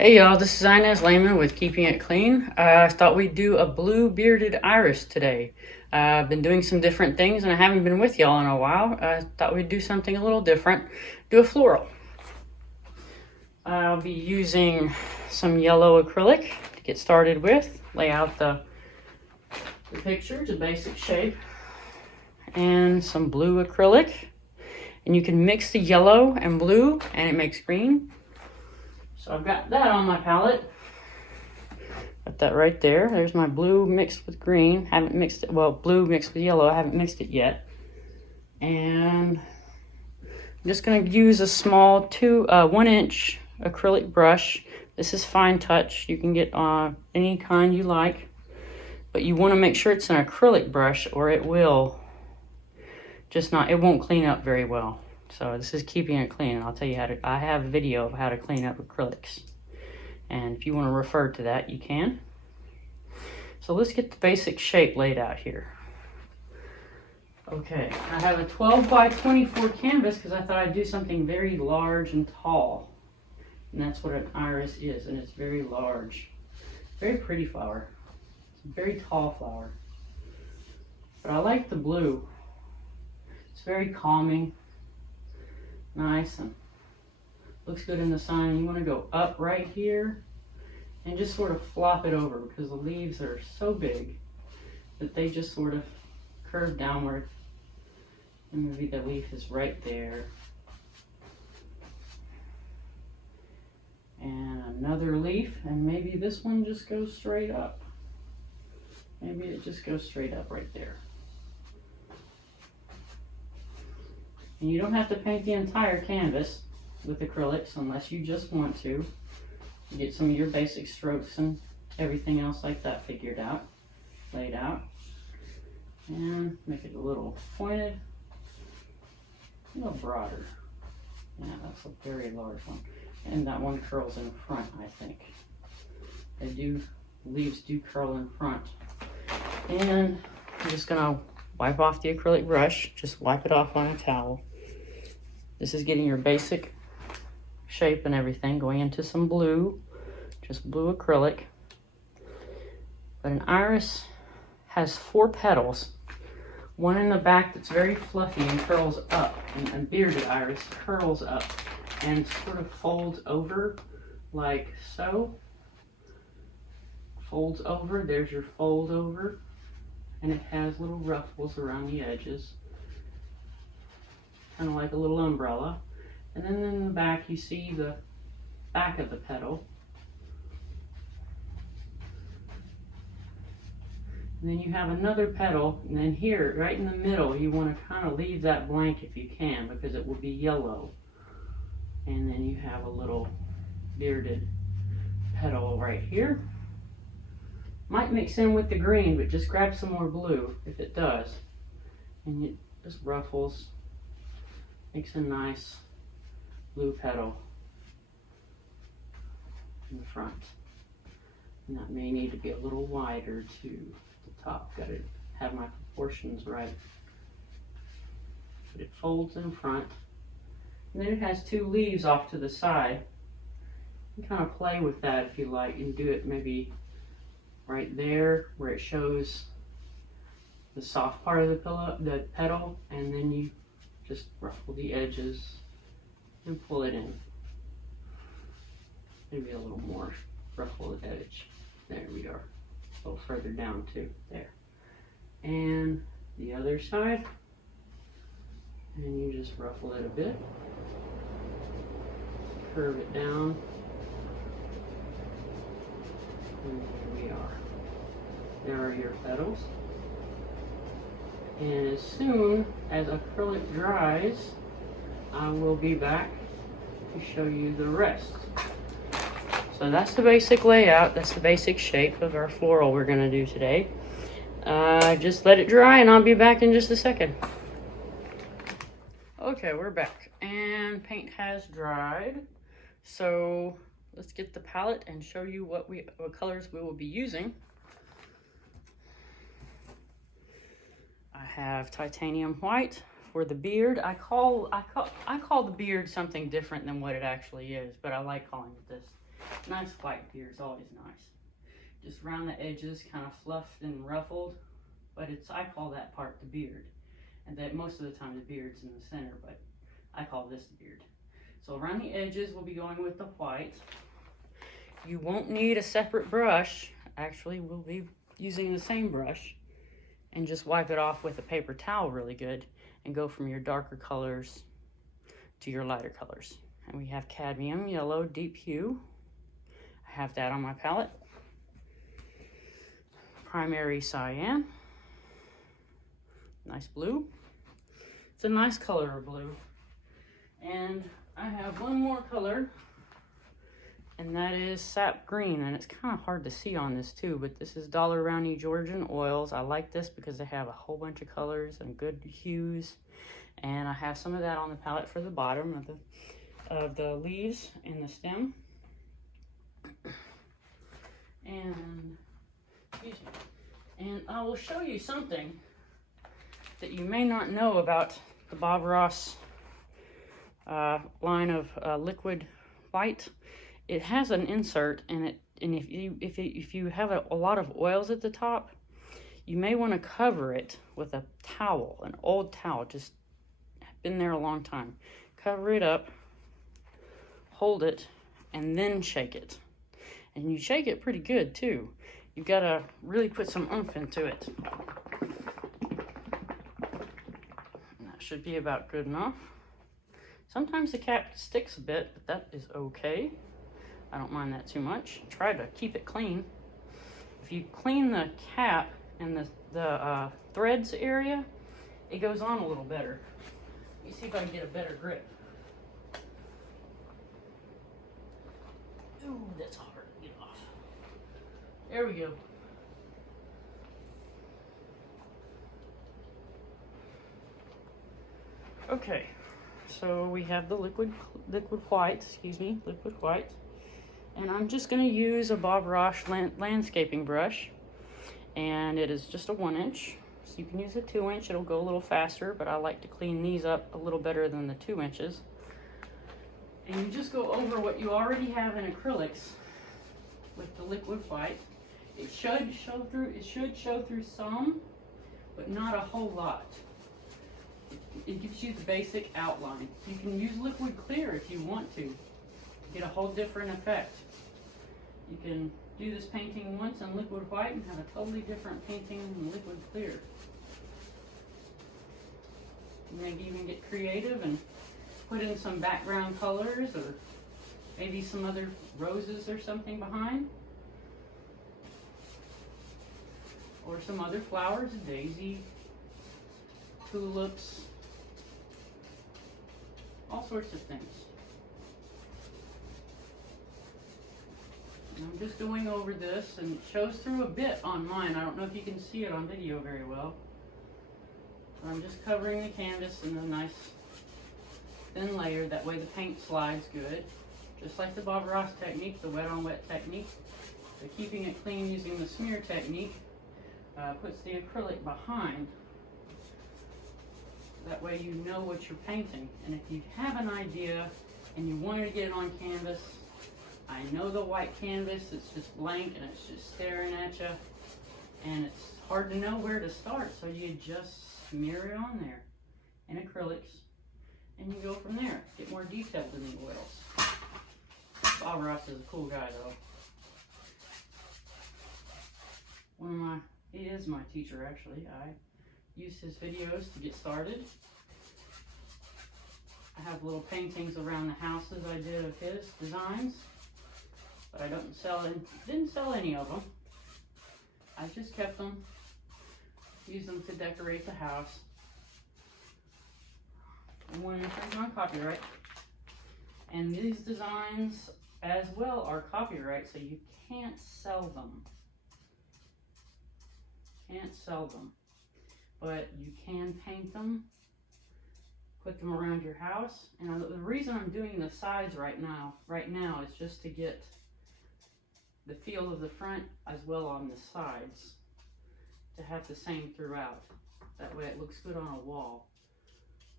Hey y'all, this is Inez Lehman with Keeping It Clean. I thought we'd do a blue bearded iris today. I've been doing some different things and I haven't been with y'all in a while. I thought we'd do something a little different, do a floral. I'll be using some yellow acrylic to get started with, lay out the picture to basic shape, and some blue acrylic. And you can mix the yellow and blue and it makes green. So I've got that on my palette. Got that right there. There's my blue mixed with green. Haven't mixed it, well, blue mixed with yellow. I haven't mixed it yet. And I'm just gonna use a small 1-inch acrylic brush. This is Fine Touch. You can get any kind you like, but you wanna make sure it's an acrylic brush or it will it won't clean up very well. So this is Keeping It Clean, and I'll tell you I have a video of how to clean up acrylics. And if you want to refer to that, you can. So let's get the basic shape laid out here. Okay, I have a 12 by 24 canvas because I thought I'd do something very large and tall. And that's what an iris is, and it's very large. Very pretty flower. It's a very tall flower. But I like the blue. It's very calming. Nice and looks good in the sun. You want to go up right here and just sort of flop it over because the leaves are so big that they just sort of curve downward. And maybe the leaf is right there. And another leaf, and maybe this one just goes straight up. Maybe it just goes straight up right there. And you don't have to paint the entire canvas with acrylics unless you just want to. You get some of your basic strokes and everything else like that figured out, laid out. And make it a little pointed, a little broader. Yeah, that's a very large one. And that one curls in front, I think. Leaves do curl in front. And I'm just gonna wipe off the acrylic brush, just wipe it off on a towel. This is getting your basic shape and everything, going into some blue, just blue acrylic. But an iris has 4 petals. One in the back that's very fluffy and curls up, and a bearded iris curls up and sort of folds over like so. Folds over, there's your fold over, and it has little ruffles around the edges. Kind of like a little umbrella. And then in the back you see the back of the petal. And then you have another petal, and then here, right in the middle, you want to kind of leave that blank if you can, because it will be yellow. And then you have a little bearded petal right here. Might mix in with the green, but just grab some more blue if it does. And it just ruffles. Makes a nice blue petal in the front. And that may need to be a little wider to the top. Got to have my proportions right. But it folds in front. And then it has 2 leaves off to the side. You can kind of play with that if you like, and do it maybe right there where it shows the soft part of the petal, and then you just ruffle the edges and pull it in. Maybe a little more ruffle the edge. There we are. A little further down too. There. And the other side. And you just ruffle it a bit. Curve it down. And there we are. There are your petals. And as soon as acrylic dries, I will be back to show you the rest. So that's the basic layout. That's the basic shape of our floral we're gonna do today. Just let it dry and I'll be back in just a second. Okay, we're back and paint has dried. So let's get the palette and show you what colors we will be using. I have titanium white for the beard, I call the beard something different than what it actually is, but I like calling it this. Nice white beard is always nice. Just around the edges, kind of fluffed and ruffled, but I call that part the beard. And that most of the time the beard's in the center, but I call this the beard. So around the edges, we'll be going with the white. You won't need a separate brush. Actually, we'll be using the same brush, and just wipe it off with a paper towel really good and go from your darker colors to your lighter colors. And we have cadmium yellow deep hue. I have that on my palette. Primary cyan. Nice blue. It's a nice color of blue. And I have one more color, and that is sap green, and it's kind of hard to see on this too, but this is Daler-Rowney Georgian Oils. I like this because they have a whole bunch of colors and good hues, and I have some of that on the palette for the bottom of the leaves and the stem. And excuse me. And I will show you something that you may not know about the Bob Ross line of liquid white. It has an insert in it, and if you have a lot of oils at the top, you may want to cover it with a towel, an old towel, just been there a long time. Cover it up, hold it, and then shake it. And you shake it pretty good too. You've got to really put some oomph into it. And that should be about good enough. Sometimes the cap sticks a bit, but that is okay. I don't mind that too much. Try to keep it clean. If you clean the cap and the threads area, it goes on a little better. Let me see if I can get a better grip. Ooh, that's hard to get off. There we go. Okay, so we have the liquid white, liquid white. And I'm just going to use a Bob Ross landscaping brush, and it is just a 1-inch. So you can use a 2-inch, it'll go a little faster, but I like to clean these up a little better than the 2 inches. And you just go over what you already have in acrylics with the liquid white. It should show through some, but not a whole lot. It gives you the basic outline. You can use liquid clear if you want to get a whole different effect. You can do this painting once in liquid white and have a totally different painting in liquid clear. Maybe even get creative and put in some background colors, or maybe some other roses or something behind. Or some other flowers, daisy, tulips, all sorts of things. And I'm just going over this, and it shows through a bit on mine. I don't know if you can see it on video very well. But I'm just covering the canvas in a nice thin layer, that way the paint slides good. Just like the Bob Ross technique, the wet on wet technique. But keeping it clean using the smear technique puts the acrylic behind. That way you know what you're painting. And if you have an idea and you wanted to get it on canvas, I know the white canvas, it's just blank and it's just staring at you. And it's hard to know where to start, so you just smear it on there in acrylics. And you go from there. Get more detailed in the oils. Bob Ross is a cool guy though. He is my teacher actually. I use his videos to get started. I have little paintings around the houses I did of his designs, but I didn't sell any of them. I just kept them, used them to decorate the house. And when it's on copyright. And these designs as well are copyright, so you can't sell them. Can't sell them. But you can paint them, put them around your house. And the reason I'm doing the sides right now is just to get the feel of the front as well on the sides, to have the same throughout. That way it looks good on a wall.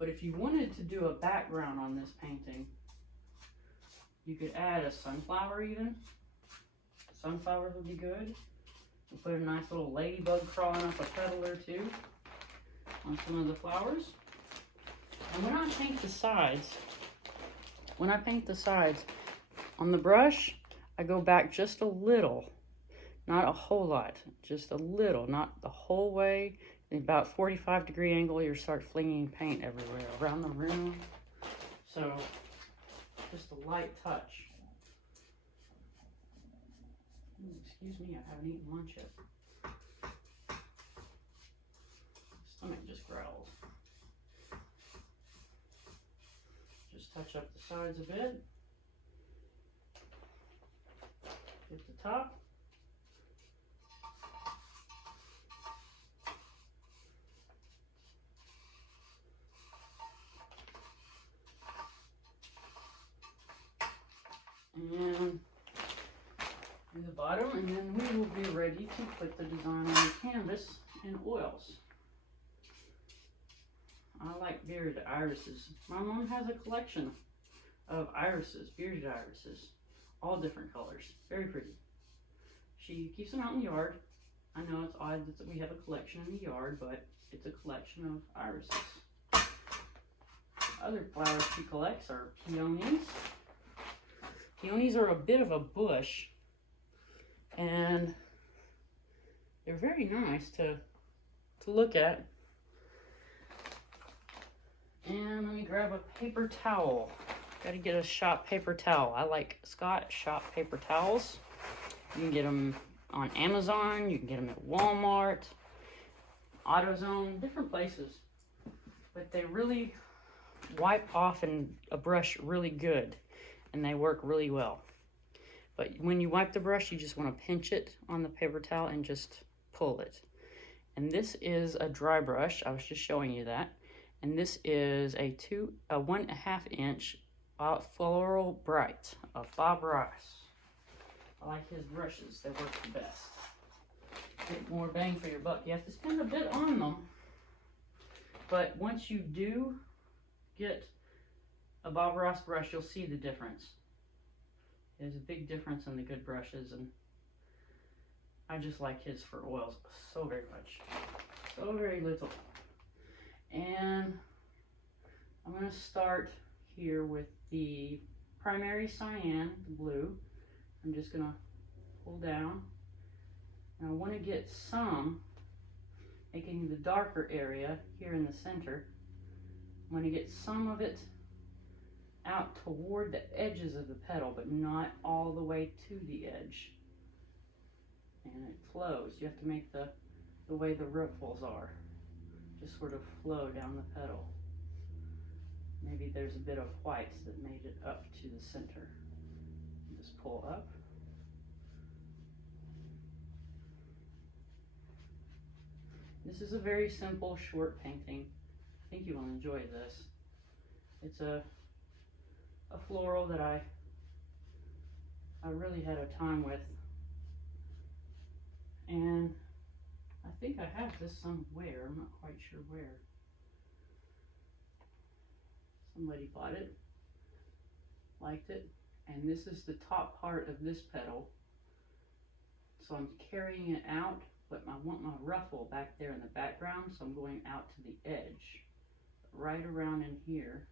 But if you wanted to do a background on this painting, you could add a sunflower even. Sunflowers would be good. And put a nice little ladybug crawling up a petal or two on some of the flowers. And when I paint the sides, on the brush, I go back just a little, not a whole lot, just a little, not the whole way. At about 45-degree angle, you start flinging paint everywhere around the room. So just a light touch. Excuse me, I haven't eaten lunch yet. Stomach just growled. Just touch up the sides a bit. Hit the top. And do the bottom, and then we will be ready to put the design on the canvas in oils. I like bearded irises. My mom has a collection of irises, bearded irises, all different colors, very pretty. She keeps them out in the yard. I know it's odd that we have a collection in the yard, but it's a collection of irises. Other flowers she collects are peonies. Peonies are a bit of a bush, and they're very nice to look at. And let me grab a paper towel. Got to get a shop paper towel. I like Scott shop paper towels. You can get them on Amazon. You can get them at Walmart, AutoZone, different places. But they really wipe off in a brush really good, and they work really well. But when you wipe the brush, you just want to pinch it on the paper towel and just pull it. And this is a dry brush. I was just showing you that. And this is a 1.5 inch Floral Bright of Bob Ross. I like his brushes. They work the best. Get more bang for your buck. You have to spend a bit on them. But once you do get a Bob Ross brush, you'll see the difference. There's a big difference in the good brushes, and I just like his for oils so very much. So very little. And I'm going to start here with the primary cyan, the blue. I'm just going to pull down. And I want to get some, making the darker area here in the center. I'm going to get some of it out toward the edges of the petal, but not all the way to the edge. And it flows. You have to make the way the ripples are just sort of flow down the petal. Maybe there's a bit of white that made it up to the center. Just pull up. This is a very simple, short painting. I think you will enjoy this. It's a floral that I really had a time with. And I think I have this somewhere. I'm not quite sure where. Somebody bought it, liked it, and this is the top part of this petal. So I'm carrying it out, but I want my ruffle back there in the background, so I'm going out to the edge, right around in here,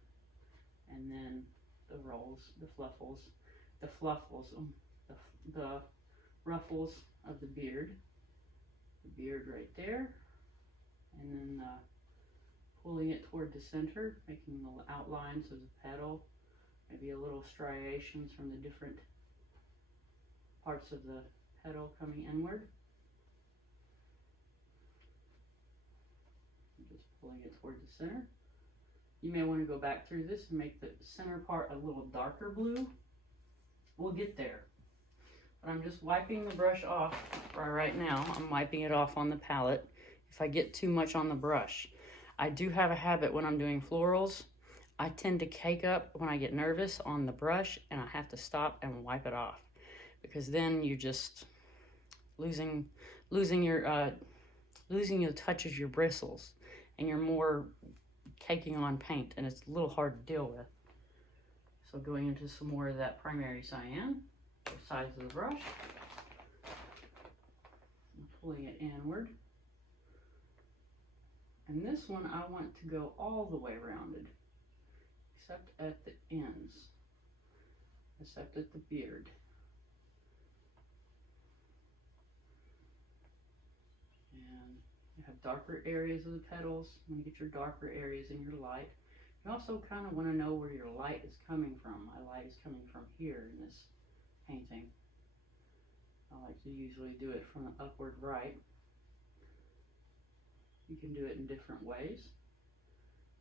and then the rolls, the ruffles of the beard right there, and then pulling it toward the center, making little outlines of the petal, maybe a little striations from the different parts of the petal coming inward. Just pulling it toward the center. You may want to go back through this and make the center part a little darker blue. We'll get there. But I'm just wiping the brush off right now. I'm wiping it off on the palette if I get too much on the brush. I do have a habit when I'm doing florals. I tend to cake up when I get nervous on the brush, and I have to stop and wipe it off, because then you're just losing the touch of your bristles, and you're more caking on paint, and it's a little hard to deal with. So going into some more of that primary cyan, both sides of the brush, and pulling it inward. And this one I want to go all the way rounded, except at the ends, except at the beard. And you have darker areas of the petals. When you get your darker areas in your light, you also kind of want to know where your light is coming from. My light is coming from here in this painting. I like to usually do it from the upward right. You can do it in different ways.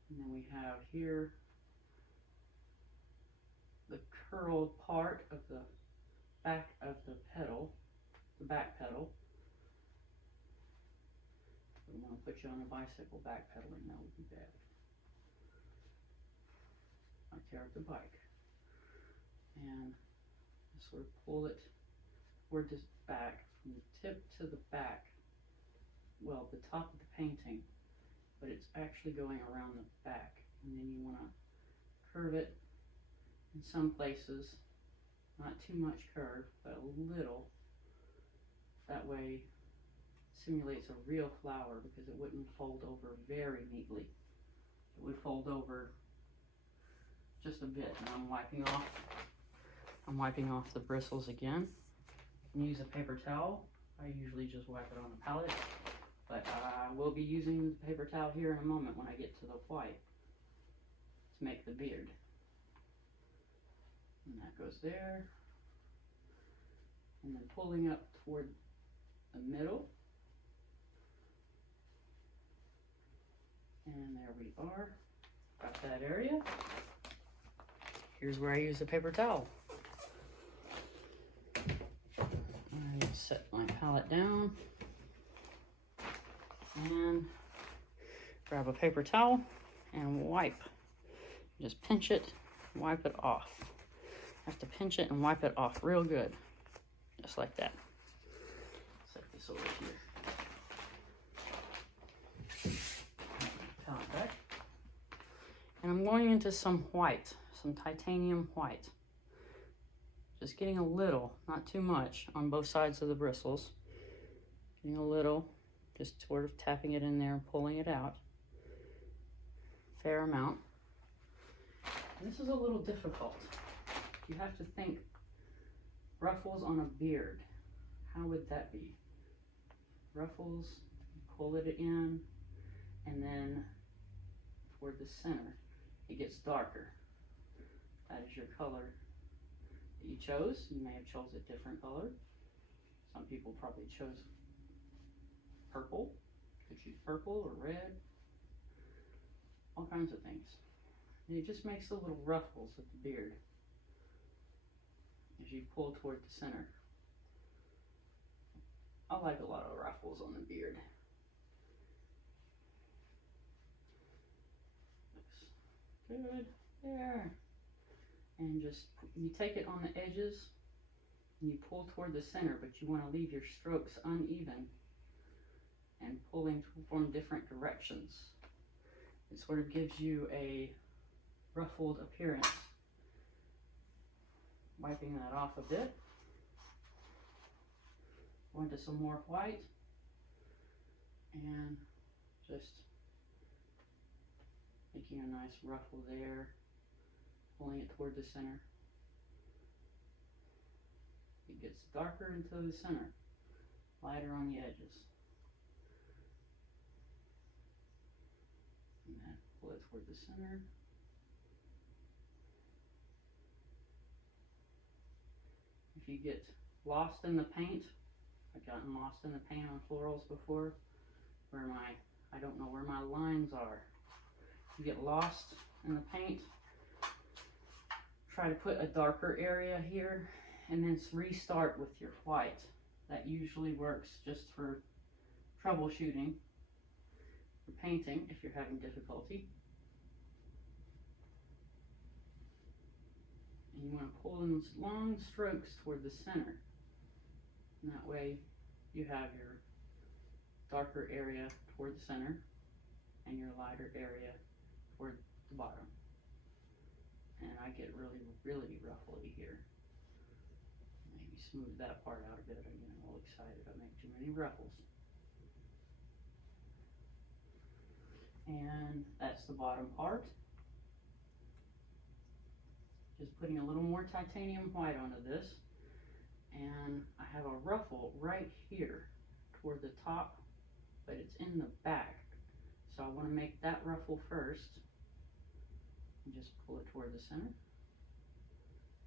And then we have here the curled part of the back of the petal, the back petal. I don't want to put you on a bicycle backpedaling, that would be bad. I tear up the bike. And sort of pull it toward this back, from the tip to the back. Well, the top of the painting, but it's actually going around the back. And then you want to curve it in some places, not too much curve, but a little. That way simulates a real flower, because it wouldn't fold over very neatly. It would fold over just a bit. And I'm wiping off the bristles again. You can use a paper towel. I usually just wipe it on the palette, but I will be using the paper towel here in a moment when I get to the white to make the beard. And that goes there. And then pulling up toward the middle. And there we are. Got that area. Here's where I use the paper towel. I set my palette down and grab a paper towel and wipe. Just pinch it, wipe it off. Have to pinch it and wipe it off real good, just like that. Set this over here. Palette back. And I'm going into some white, some titanium white. Just getting a little, not too much, on both sides of the bristles. Getting a little, just sort of tapping it in there and pulling it out. Fair amount. And this is a little difficult. You have to think, ruffles on a beard. How would that be? Ruffles, pull it in, and then toward the center, it gets darker. That is your color that you chose. You may have chose a different color. Some people probably chose purple. You could choose purple or red. All kinds of things. And it just makes the little ruffles of the beard as you pull toward the center. I like a lot of ruffles on the beard. Looks good there. And just, you take it on the edges and you pull toward the center, but you want to leave your strokes uneven and pulling from different directions. It sort of gives you a ruffled appearance. Wiping that off a bit. Go into some more white and just making a nice ruffle there, pulling it toward the center. It gets darker into the center, lighter on the edges. And then pull it toward the center. If you get lost in the paint, I've gotten lost in the paint on florals before, where I don't know where my lines are. If you get lost in the paint, try to put a darker area here and then restart with your white. That usually works just for troubleshooting, for painting if you're having difficulty. And you want to pull in long strokes toward the center. And that way you have your darker area toward the center and your lighter area toward the bottom. And I get really, really ruffly here. Maybe smooth that part out a bit. I'm getting all excited. I make too many ruffles. And that's the bottom part. Just putting a little more titanium white onto this. And I have a ruffle right here toward the top, but it's in the back. So I want to make that ruffle first. And just pull it toward the center.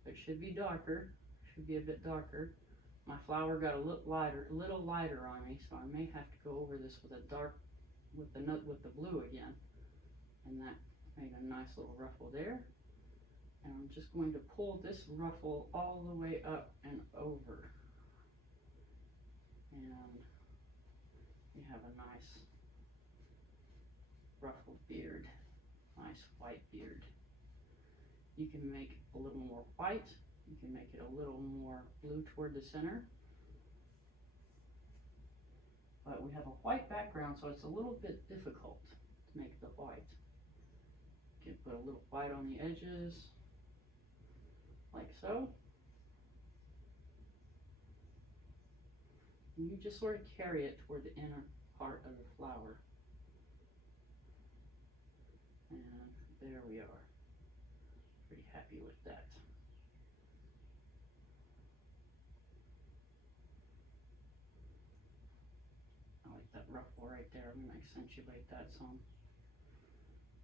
It should be darker. Should be a bit darker. My flower got a little lighter on me, so I may have to go over this with a dark, with the blue again. And that made a nice little ruffle there. And I'm just going to pull this ruffle all the way up and over. And you have a nice ruffled beard, nice white beard. You can make a little more white. You can make it a little more blue toward the center. But we have a white background, so it's a little bit difficult to make the white. You can put a little white on the edges, like so. And you just sort of carry it toward the inner part of the flower. And there we are. Pretty happy with that. I like that ruffle right there. I'm going to accentuate that some.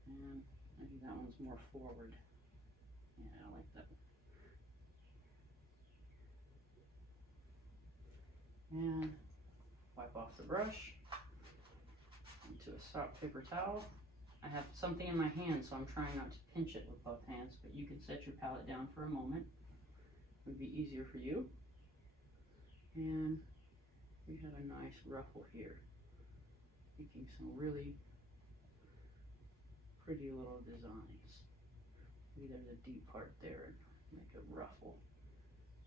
And maybe that one's more forward. Yeah, I like that one. And wipe off the brush into a soft paper towel. I have something in my hand, so I'm trying not to pinch it with both hands, but you can set your palette down for a moment. It would be easier for you. And we have a nice ruffle here, making some really pretty little designs. Maybe there's a deep part there and make a ruffle.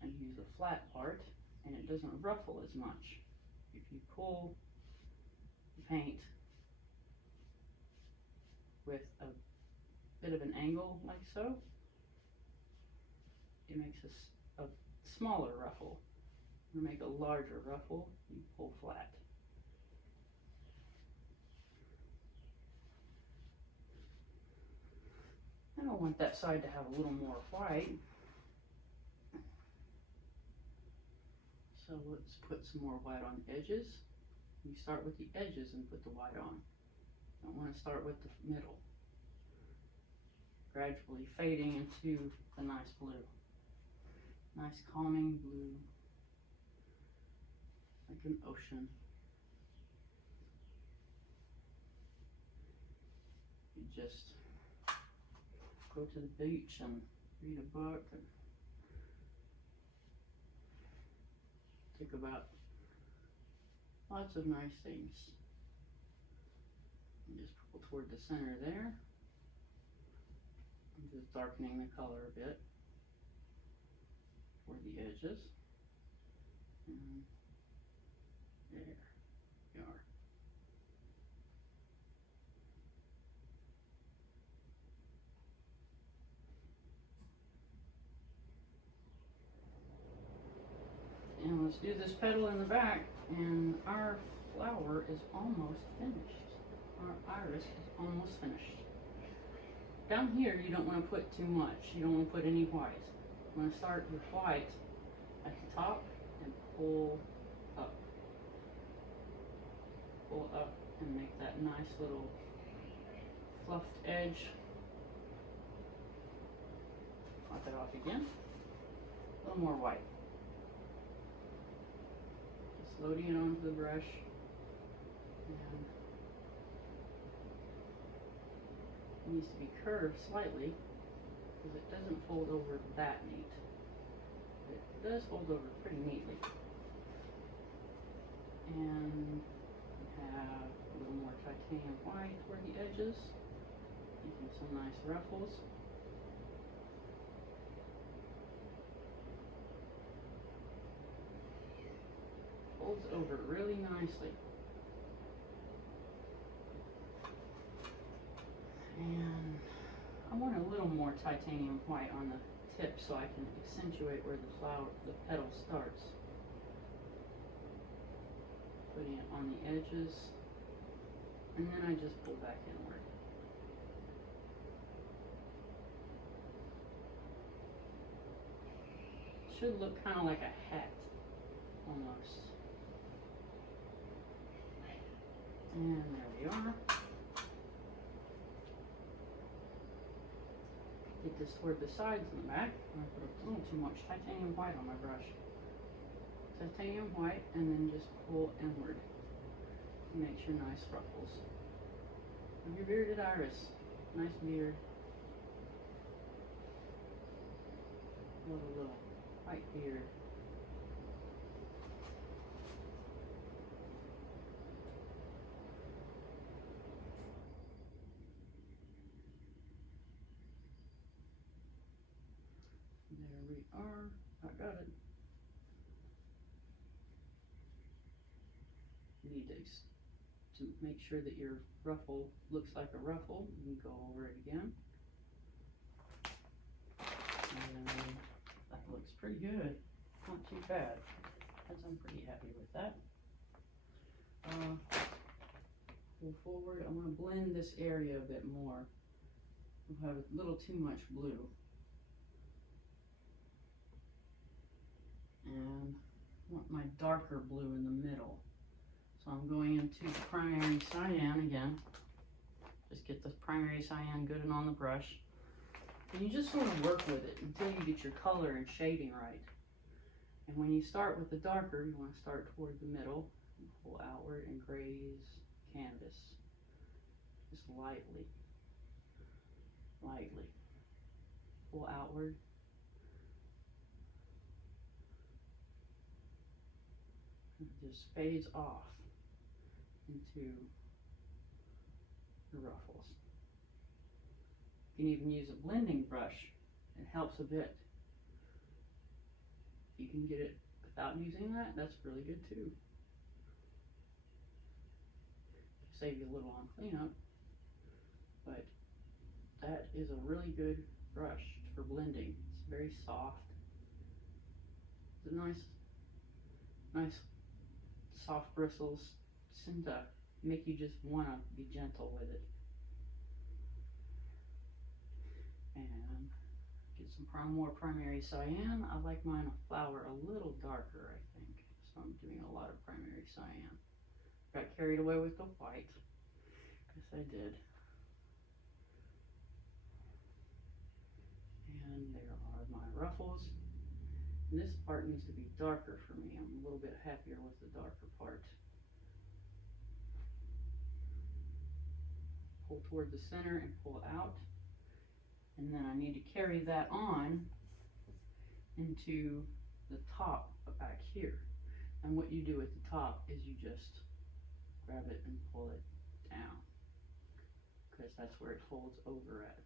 And use the flat part, and it doesn't ruffle as much. If you pull the paint with a bit of an angle like so, it makes a smaller ruffle. To make a larger ruffle, you pull flat. And I want that side to have a little more white. So let's put some more white on the edges. You start with the edges and put the white on. Don't want to start with the middle. Gradually fading into the nice blue. Nice calming blue. Like an ocean. You just go to the beach and read a book and think about lots of nice things. And just pull toward the center there. I'm just darkening the color a bit toward the edges. And there we are. And let's do this petal in the back, and our flower is almost finished. Our iris is almost finished. Down here, you don't want to put too much. You don't want to put any white. I'm going to start with white at the top and pull up. Pull up and make that nice little fluffed edge. Wipe it off again. A little more white. Just loading it onto the brush. And it needs to be curved slightly because it doesn't fold over that neat. It does fold over pretty neatly. And we have a little more titanium white toward the edges, making some nice ruffles. Folds over really nicely. And want a little more titanium white on the tip so I can accentuate where the petal starts. Putting it on the edges, and then I just pull back inward. Should look kind of like a hat, almost. And there we are. Get this toward the sides and the back. I put a little too much titanium white on my brush. Titanium white, and then just pull inward. Makes your nice ruffles. And your bearded iris. Nice beard. Love a little white beard. There we are. I got it. You need to make sure that your ruffle looks like a ruffle. You can go over it again. And that looks pretty good. Not too bad. I'm pretty happy with that. Go forward. I want to blend this area a bit more. I have a little too much blue. And I want my darker blue in the middle. So I'm going into the primary cyan again. Just get the primary cyan good and on the brush. And you just sort of work with it until you get your color and shading right. And when you start with the darker, you want to start toward the middle. And pull outward and graze canvas. Just lightly. Lightly. Pull outward. And it just fades off into the ruffles. You can even use a blending brush. It helps a bit. You can get it without using that, that's really good too. Save you a little on cleanup, but that is a really good brush for blending. It's very soft. It's a nice soft bristles. Seem to make you just want to be gentle with it. And get some more primary cyan. I like mine a flower a little darker, I think. So I'm doing a lot of primary cyan. Got carried away with the white. Yes, I did. And there are my ruffles. And this part needs to be darker for me. I'm a little bit happier with the darker part. Pull toward the center and pull out. And then I need to carry that on into the top back here. And what you do at the top is you just grab it and pull it down, because that's where it folds over at.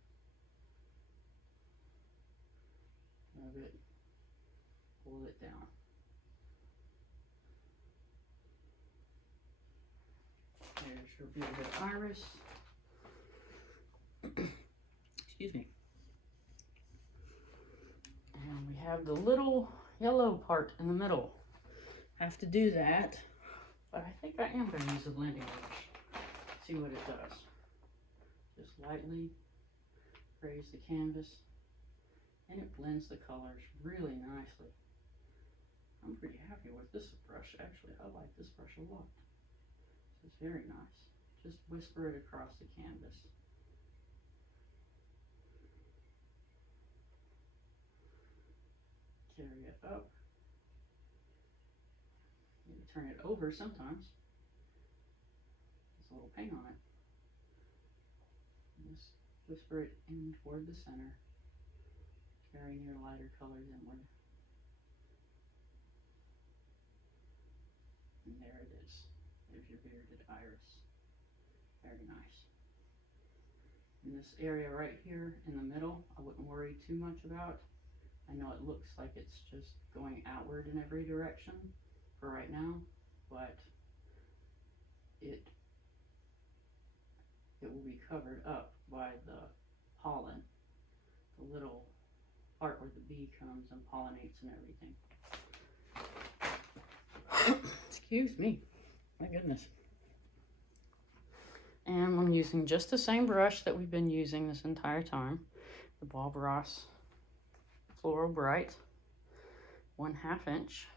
Grab it, pull it down. There's your bearded iris. Excuse me. And we have the little yellow part in the middle. Have to do that, but I think I am going to use a blending brush. See what it does. Just lightly raise the canvas, and it blends the colors really nicely. I'm pretty happy with this brush, actually. I like this brush a lot. It's very nice. Just whisper it across the canvas. Carry it up. You turn it over sometimes. There's a little paint on it. Just whisper it in toward the center, carrying your lighter colors inward. And there it is. There's your bearded iris. Very nice. And this area right here in the middle, I wouldn't worry too much about. I know it looks like it's just going outward in every direction for right now, but it will be covered up by the pollen the little part where the bee comes and pollinates and everything. Excuse me, my goodness. And I'm using just the same brush that we've been using this entire time, the Bob Ross Floral Bright, 1/2 inch.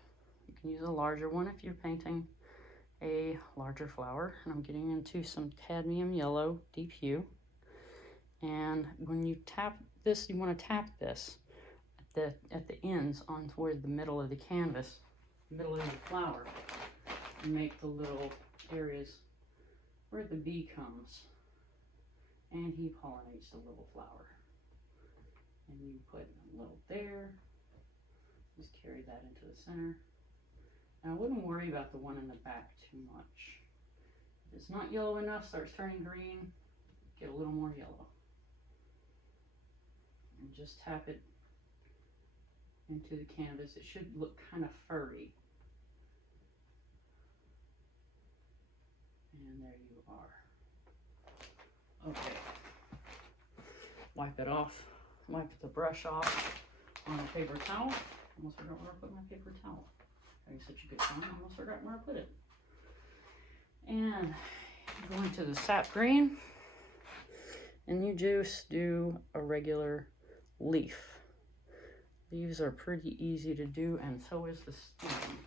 You can use a larger one if you're painting a larger flower. And I'm getting into some cadmium yellow deep hue. And when you tap this, you want to tap this at the ends on toward the middle of the canvas, middle of the flower, and make the little areas where the bee comes and he pollinates the little flower. And you put a little there, just carry that into the center. Now I wouldn't worry about the one in the back too much. If it's not yellow enough, starts turning green, get a little more yellow. And just tap it into the canvas. It should look kind of furry. And there you are. Okay. Wipe it off. Wipe the brush off on a paper towel. Almost forgot where I put my paper towel. Having such a good time, I almost forgot where I put it. And go into the sap green, and you just do a regular leaf. Leaves are pretty easy to do, and so is the stem.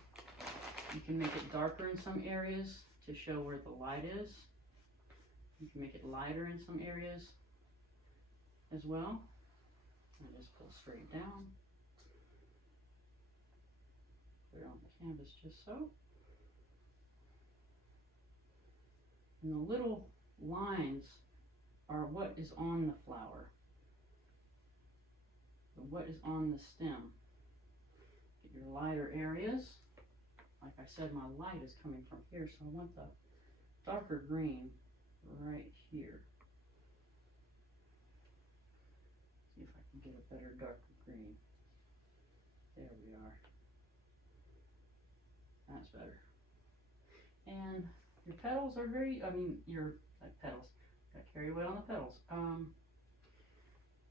You can make it darker in some areas to show where the light is. You can make it lighter in some areas as well. And just pull straight down. Put it on the canvas just so. And the little lines are what is on the flower. What is on the stem. Get your lighter areas. Like I said, my light is coming from here, so I want the darker green right here. See if I can get a better darker green. There we are. That's better. And your petals are very, your petals. Got carried away on the petals.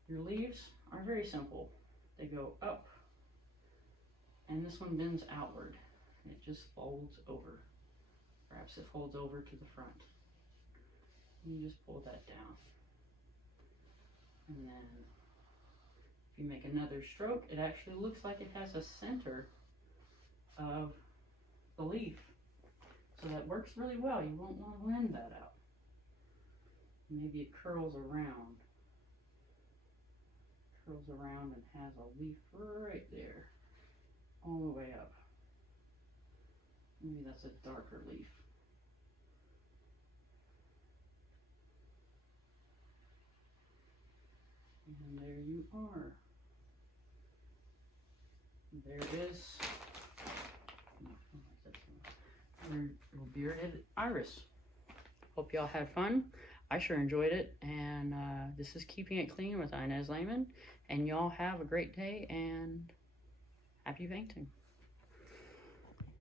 Your leaves are very simple. They go up, and this one bends outward. It just folds over. Perhaps it folds over to the front. And you just pull that down. And then if you make another stroke, it actually looks like it has a center of the leaf. So that works really well. You won't want to blend that out. Maybe it curls around. Curls around and has a leaf right there, all the way up. Maybe that's a darker leaf. And there you are. There is our little bearded iris. Hope y'all had fun. I sure enjoyed it. And this is Keeping It Clean with Inez Lehman. And y'all have a great day and happy painting.